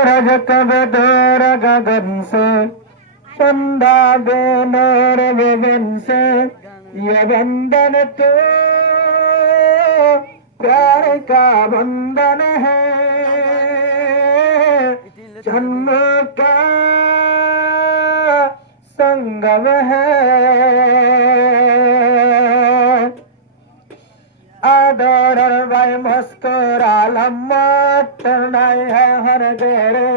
सूरज कब दूर गगन से, चंदा बेनूर विभिन से, ये बंधन तो प्यार का बंधन है, जन्म का संगम है। आदर भाई मुस्कुरालम मत नहीं है हर देरे,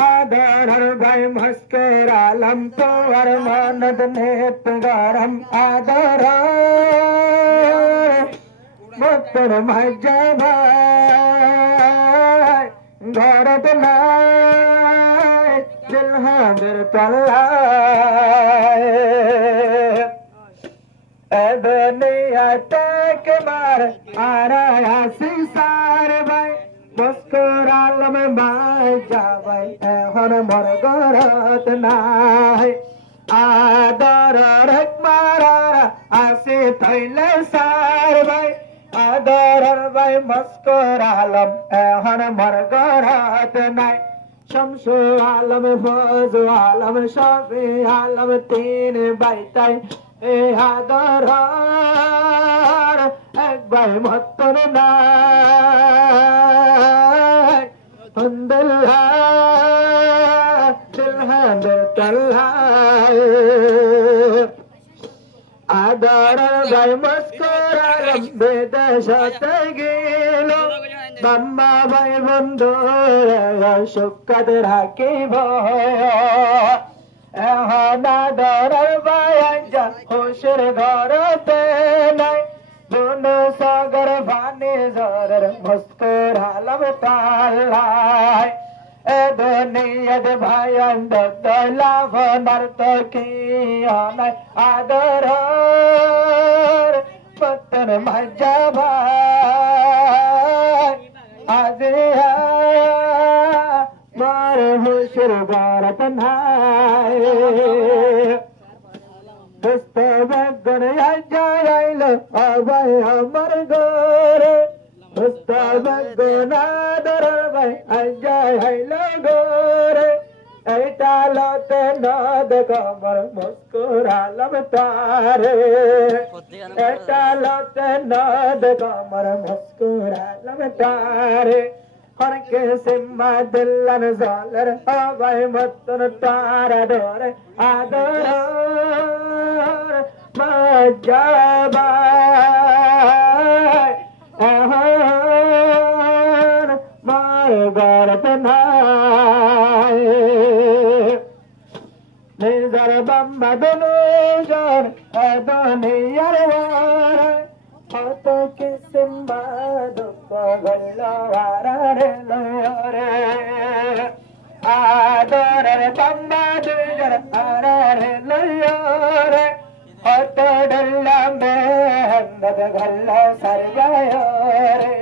आदर भाई मुस्कुरालम तो हर मानद नेत गरम, आदर मत मजा भाई गरद नाय दिल हामिर तल्लाए दुनिया तक मार आ रहा संसार भाई मुस्कुरालम भाई जाबाई এখন মোর গরত নাই আদর রকমারা আসে তৈলে সার ভাই আদর ভাই মুস্কুরালম এখন মোর গরত নাই शमशु आलम फौज आलम शफी आलम तीन बैताई ए आदर एक भाई मतन नाय हुंदल्ला दिल हंदर तल्लाय आदर भाई मुस्कुरालम बेदशत गेलो বাম্মা ভাই বন্ধু সুখদ রাখিব এখন আদরের ভাই যা খুশির ঘরতে নাই দুনো সাগর ভানে জরের মুস্কুরালম তাল্লাই এ দুনিয়াত ভাই অন্ধ লাভ নর্ত কি নাই আদরের পতন মজা आजिया मार हुशर भारत नाय दोस्त बगन जाइलो अबय हमर गोरे दोस्त बगन आदर भाई जाइलो गोरे ऐटा लते नद कमर मुस्कुरालम तारे ऐटा लते नद कमर मुस्कुरालम तारे हर के सिम्मा दिलन जालर हवाई मतन तारा डोरे आदर मजाबाई आहन मार गरत नाय निजर बम्मा दुनुजर दुनियार वार हत के सिम्बा दुख गल्ला वारे लोरे आदर बम्मा दुजर आरे लोरे हत डल्ला में हंदद गल्ला सरगायोरे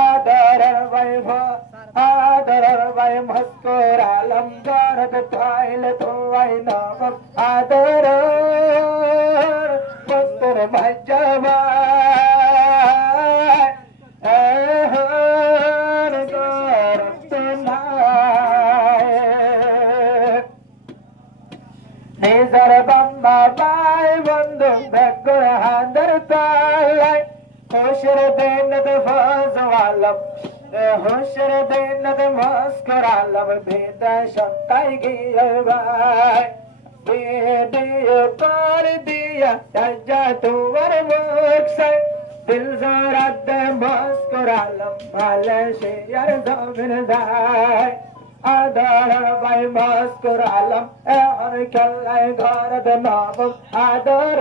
आदर वैभव आदर वै मुस्कुरालम गरद ताइल तो आई नाम आदर मुस्कुर मजबा गरद नाय निजर बम्मा बाई बंधु बेगुर हांदर तालाई खुशर देनद फौजवालम होशर देनद मुस्कुरालम भेद शक्ताई गिरवाई बेदियो कर दिया तजा तुवर मुख से दिल जराद मुस्कुरालम भाले शेयर जमिन दाई आदर भाई मुस्कुरालम और कल्लाई गरद नाम आदर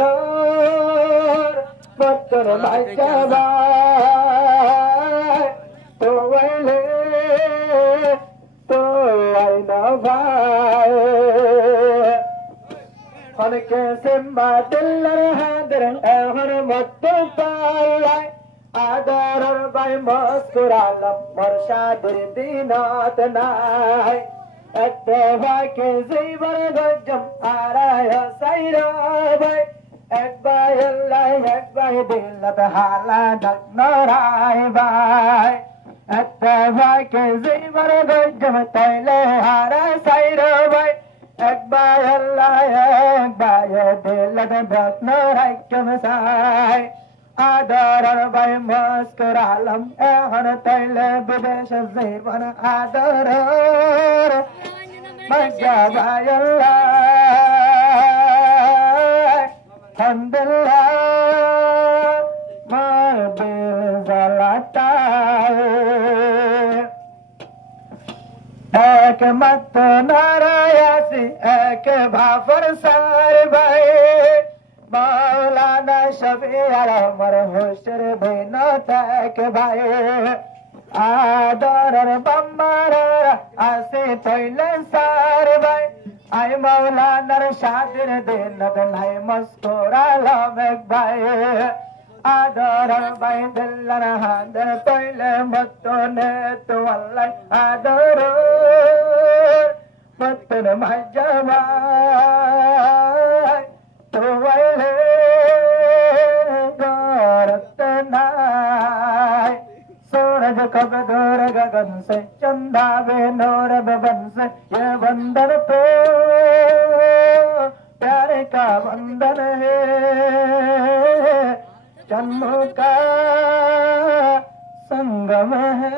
पत्थर मजबा तो वैले तो आई न भाई हन के सिम्बा दिलर हादर हर मत पालाई आदर भाई मुस्कुरालम मुर्शादुर दीनात नाय अत्तवा के जीवर गजम आराया साइरा भाई একবাই লাই একবাই দিলত হালা নরাই ভাই একটা ভাইকে জীবন গঞ্জম তাইলে হারা সাইর ভাই একবার আল্লাহ একবার দিলেন ভগ্ন রাজ্যম সাই আদরের ভাই মস্কর আলম এখন তাইলে বিদেশ জীবন আদরের মজ্জা ভাই আল্লাহ আলহামদুলিল্লাহ মার দিল জ্বালাতা এক মত নারায়াসি এক ভাফর সার ভাই মৌলানা শফিয়ার আমার হোসের বিনত এক ভাই আদরের বাম্মার আসে তৈলে সার ভাই আই মৌলানার শাদির দিনত নাই মস্কুর আলম এক ভাই আদরের ভাই দিল্লার হাদের তৈলে মতনে তো আল্লাহ আদর মতন ভাই তো আইলে গরত নাই सूरज कब दूर गगन से चंदा बे नूर बन से ये बंधन तो प्यारे का बंधन है जन्म का संगम है।